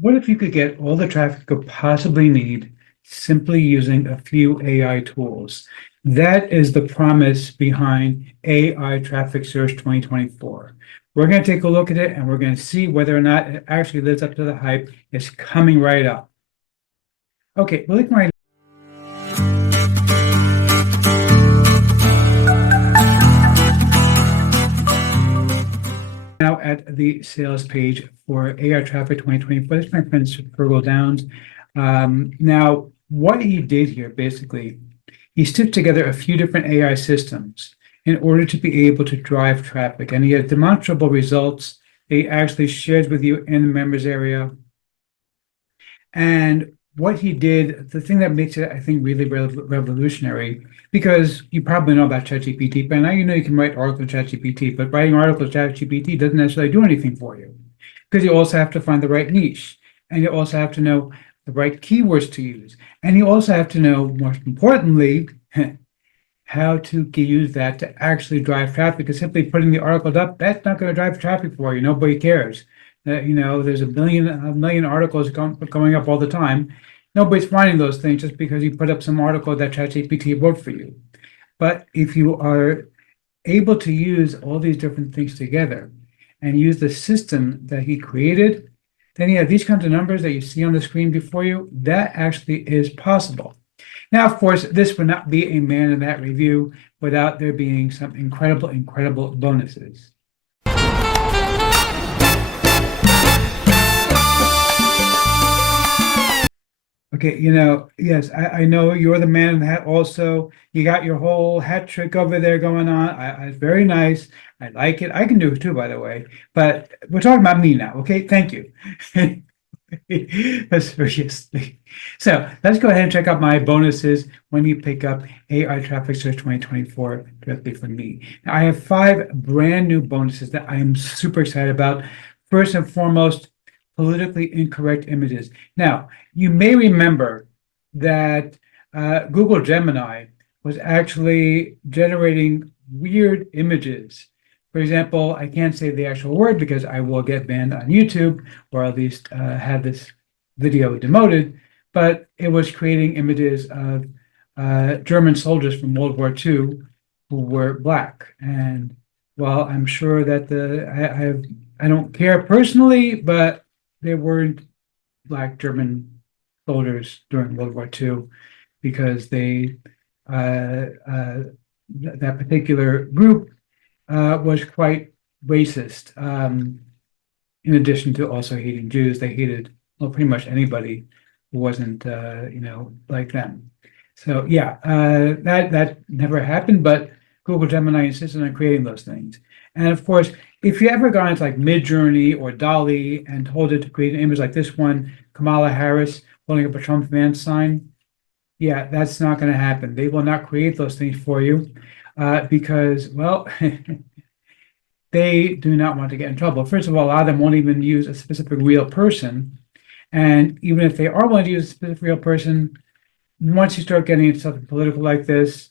What if you could get all the traffic you could possibly need simply using a few AI tools? That is the promise behind AI Traffic Search 2024. We're going to take a look at it and we're going to see whether or not it actually lives up to the hype. It's coming right up. Okay, we're looking right now at the sales page for AI Traffic 2024. This is my friend Fergal Downs. Now, what he did here basically, he stitched together a few different AI systems in order to be able to drive traffic, and he had demonstrable results they actually shared with you in the members area. And what he did, the thing that makes it, I think, really revolutionary, because you probably know about ChatGPT, but now you know you can write articles in ChatGPT, but writing articles in ChatGPT doesn't necessarily do anything for you, because you also have to find the right niche, and you also have to know the right keywords to use, and you also have to know, most importantly, how to use that to actually drive traffic. Because simply putting the articles up, that's not going to drive traffic for you. Nobody cares. There's a million articles going up all the time. Nobody's finding those things just because you put up some article that ChatGPT wrote for you. But if you are able to use all these different things together and use the system that he created, then you have these kinds of numbers that you see on the screen before you. That actually is possible. Now, of course, this would not be a man in that review without there being some incredible, incredible bonuses. Okay, yes, I know you're the man in the hat also. You got your whole hat trick over there going on. It's very nice. I like it. I can do it too, by the way. But we're talking about me now, okay? Thank you. But seriously. So let's go ahead and check out my bonuses when you pick up AI Traffic Search 2024 directly from me. Now, I have 5 brand new bonuses that I am super excited about. First and foremost, politically incorrect images. Now, you may remember that Google Gemini was actually generating weird images. For example, I can't say the actual word because I will get banned on YouTube, or at least have this video demoted, but it was creating images of German soldiers from World War II who were Black. And while I'm sure that I don't care personally, but there weren't Black German soldiers during World War II because that particular group was quite racist. In addition to also hating Jews, they hated, well, pretty much anybody who wasn't like them. So yeah, that never happened, but Google Gemini insisted on creating those things. And of course, if you ever gone into like Midjourney or Dolly and told it to create an image like this one, Kamala Harris holding up a Trump van sign, yeah, that's not going to happen. They will not create those things for you because, well, they do not want to get in trouble. First of all, a lot of them won't even use a specific real person. And even if they are willing to use a specific real person, once you start getting into something political like this,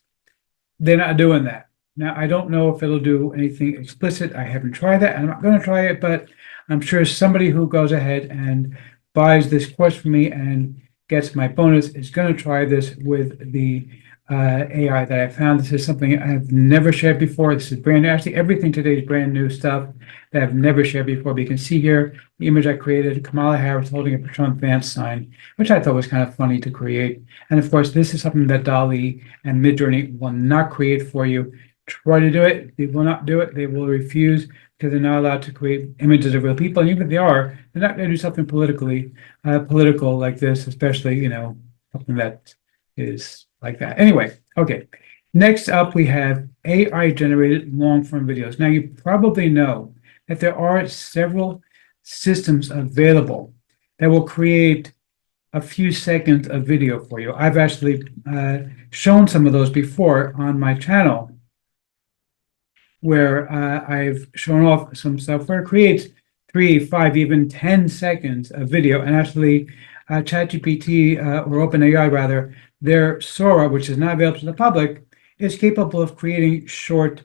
they're not doing that. Now, I don't know if it'll do anything explicit. I haven't tried that. I'm not going to try it, but I'm sure somebody who goes ahead and buys this course from me and gets my bonus is going to try this with the AI that I found. This is something I've never shared before. This is brand new. Actually, everything today is brand new stuff that I've never shared before. But you can see here the image I created, Kamala Harris holding a Trump Vance sign, which I thought was kind of funny to create. And of course, this is something that Dolly and Midjourney will not create for you. Try to do it. They will not do it. They will refuse because they're not allowed to create images of real people. And even if they are, they're not going to do something political like this, especially, something that is like that. Anyway, okay. Next up, we have AI generated long form videos. Now, you probably know that there are several systems available that will create a few seconds of video for you. I've actually shown some of those before on my channel, where I've shown off some stuff where it creates 3, 5, even 10 seconds of video. And actually, ChatGPT or OpenAI rather, their Sora, which is not available to the public, is capable of creating short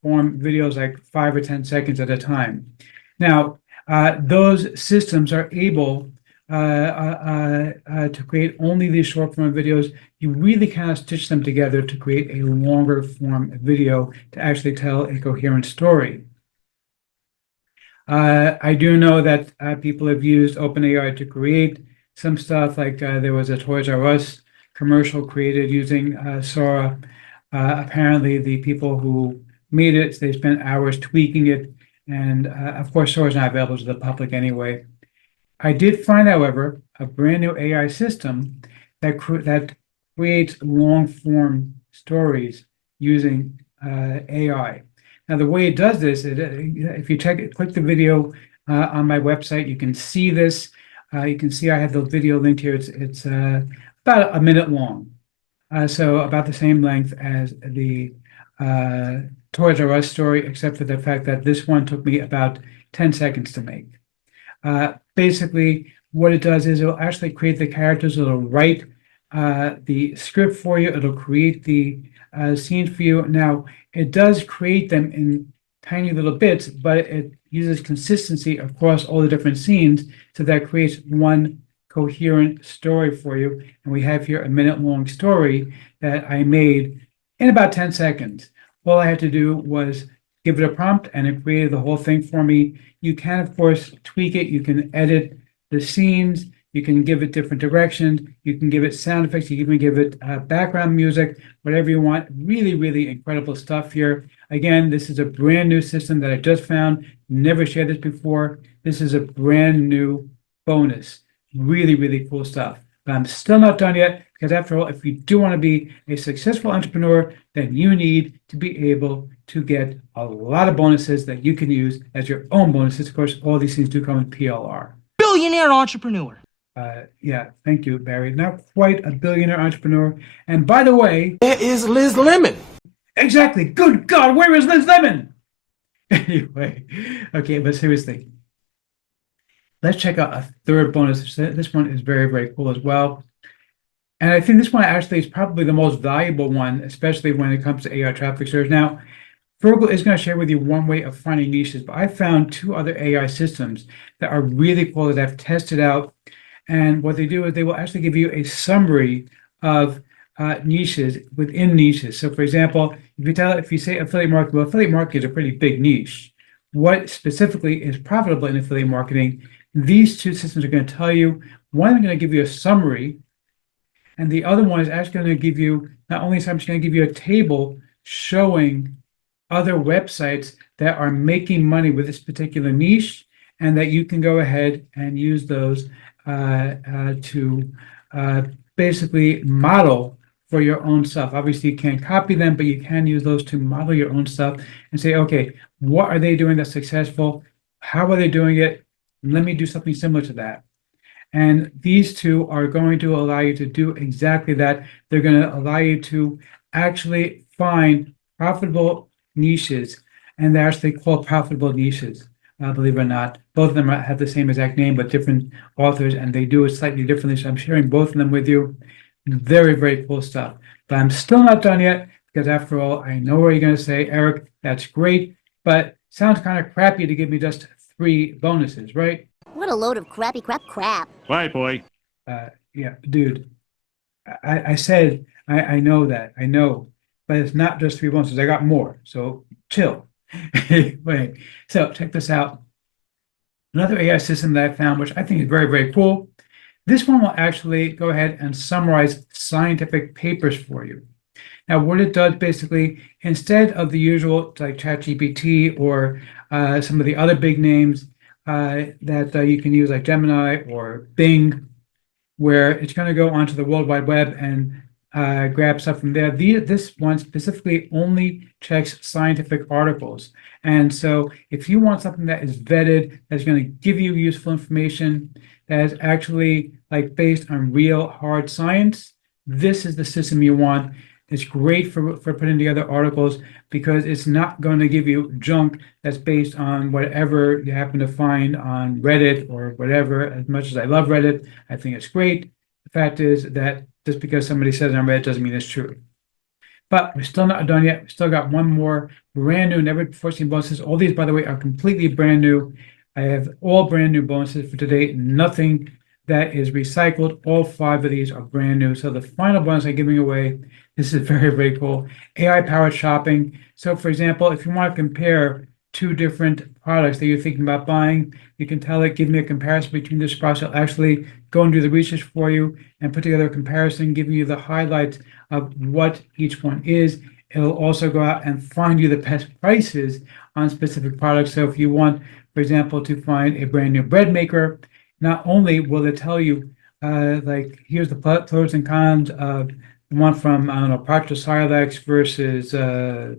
form videos like 5 or 10 seconds at a time. Now, those systems are able to create only these short form videos. You really kind of stitch them together to create a longer form video to actually tell a coherent story. I do know that people have used OpenAI to create some stuff, like there was a Toys R Us commercial created using Sora. Apparently, the people who made it, they spent hours tweaking it, and of course, Sora is not available to the public anyway. I did find, however, a brand new AI system that creates long form stories using AI. Now, the way it does this, if you click the video on my website, you can see this. You can see I have the video linked here. It's about a minute long, so about the same length as the Toys R Us story, except for the fact that this one took me about 10 seconds to make. Basically, what it does is it'll actually create the characters. It'll write the script for you. It'll create the scenes for you. Now, it does create them in tiny little bits, but it uses consistency across all the different scenes, so that creates one coherent story for you. And we have here a minute-long story that I made in about 10 seconds. All I had to do was give it a prompt, and it created the whole thing for me. You can, of course, tweak it. You can edit the scenes. You can give it different directions. You can give it sound effects. You can even give it background music, whatever you want. Really, really incredible stuff here. Again, this is a brand new system that I just found. Never shared this before. This is a brand new bonus. Really, really cool stuff. But I'm still not done yet, because after all, if you do want to be a successful entrepreneur, then you need to be able to get a lot of bonuses that you can use as your own bonuses. Of course, all these things do come with PLR. Billionaire entrepreneur. Yeah, thank you, Barry. Not quite a billionaire entrepreneur. And by the way, There is Liz Lemon. exactly. Good God, where is Liz Lemon? Anyway, okay, but seriously, let's check out a third bonus. This one is very, very cool as well. And I think this one actually is probably the most valuable one, especially when it comes to AI traffic search. Now, Virgil is going to share with you one way of finding niches, but I found two other AI systems that are really cool that I've tested out. And what they do is they will actually give you a summary of niches within niches. So, for example, if you say affiliate marketing, well, affiliate marketing is a pretty big niche. What specifically is profitable in affiliate marketing? These two systems are going to tell you. One is going to give you a summary, and the other one is actually going to give you not only something, it's going to give you a table showing other websites that are making money with this particular niche, and that you can go ahead and use those to basically model for your own stuff. Obviously, you can't copy them, but you can use those to model your own stuff and say, okay, what are they doing that's successful? How are they doing it? Let me do something similar to that. And these two are going to allow you to do exactly that. They're going to allow you to actually find profitable niches, and they're actually called profitable niches. Believe it or not, both of them have the same exact name, but different authors, and they do it slightly differently. So I'm sharing both of them with you. Very, very cool stuff. But I'm still not done yet, because after all, I know what you're going to say, Eric, that's great, but sounds kind of crappy to give me just 3 bonuses, right? What a load of crappy crap. Right, boy. Yeah, dude. I said I know that. I know, but it's not just 3 bonuses. I got more. So chill. Wait. So check this out. Another AI system that I found, which I think is very, very cool. This one will actually go ahead and summarize scientific papers for you. Now, what it does basically, instead of the usual like ChatGPT or some of the other big names that you can use like Gemini or Bing, where it's going to go onto the World Wide Web and grab stuff from there. This one specifically only checks scientific articles. And so if you want something that is vetted, that's going to give you useful information, that is actually like based on real hard science, this is the system you want. It's great for putting together articles because it's not going to give you junk that's based on whatever you happen to find on Reddit or whatever. As much as I love Reddit, I think it's great. The fact is that just because somebody says it on Reddit doesn't mean it's true. But we're still not done yet. We still got one more brand new, never before seen bonuses. All these, by the way, are completely brand new. I have all brand new bonuses for today. Nothing that is recycled. All 5 of these are brand new. So the final bonus I'm giving away, this is very, very cool. AI-powered shopping. So for example, if you want to compare 2 different products that you're thinking about buying, you can tell it, give me a comparison between this products. It'll actually go and do the research for you and put together a comparison, giving you the highlights of what each one is. It'll also go out and find you the best prices on specific products. So if you want, for example, to find a brand new bread maker, not only will it tell you, like, here's the pros and cons of the one from, I don't know, Procter Silex versus, I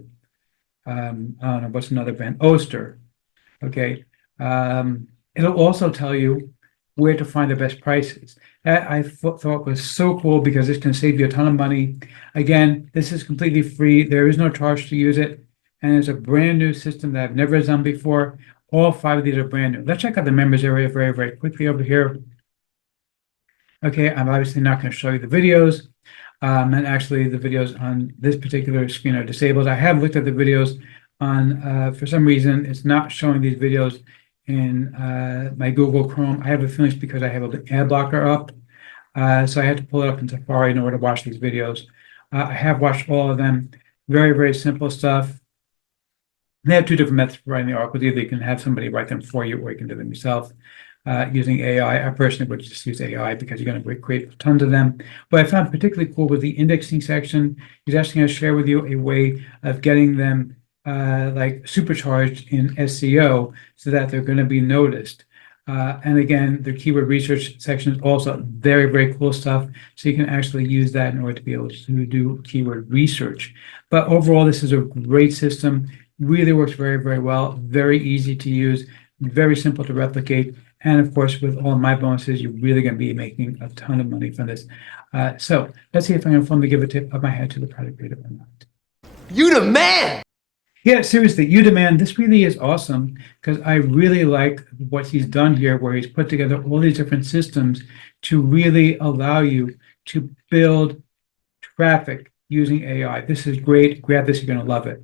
don't know, what's another brand? Oster. Okay. It'll also tell you where to find the best prices. That I thought was so cool because it's going to save you a ton of money. Again, this is completely free. There is no charge to use it. And it's a brand new system that I've never done before. All 5 of these are brand new. Let's check out the members area very, very quickly over here. Okay, I'm obviously not going to show you the videos. And actually the videos on this particular screen are disabled. I have looked at the videos on, for some reason, it's not showing these videos in my Google Chrome. I have a feeling it's because I have an ad blocker up. So I had to pull it up in Safari in order to watch these videos. I have watched all of them. Very, very simple stuff. They have 2 different methods for writing the articles. Either you can have somebody write them for you or you can do them yourself using AI. I personally would just use AI because you're going to create tons of them. What I found particularly cool with the indexing section is actually going to share with you a way of getting them like supercharged in SEO so that they're going to be noticed. And again, the keyword research section is also very, very cool stuff. So you can actually use that in order to be able to do keyword research. But overall, this is a great system. Really works very, very well. Very easy to use. Very simple to replicate. And of course, with all my bonuses, you're really going to be making a ton of money from this. So let's see if I can finally give a tip of my head to the product creator or not. You the man! Yeah, seriously, you demand. This really is awesome because I really like what he's done here, where he's put together all these different systems to really allow you to build traffic using AI. This is great. Grab this, you're going to love it.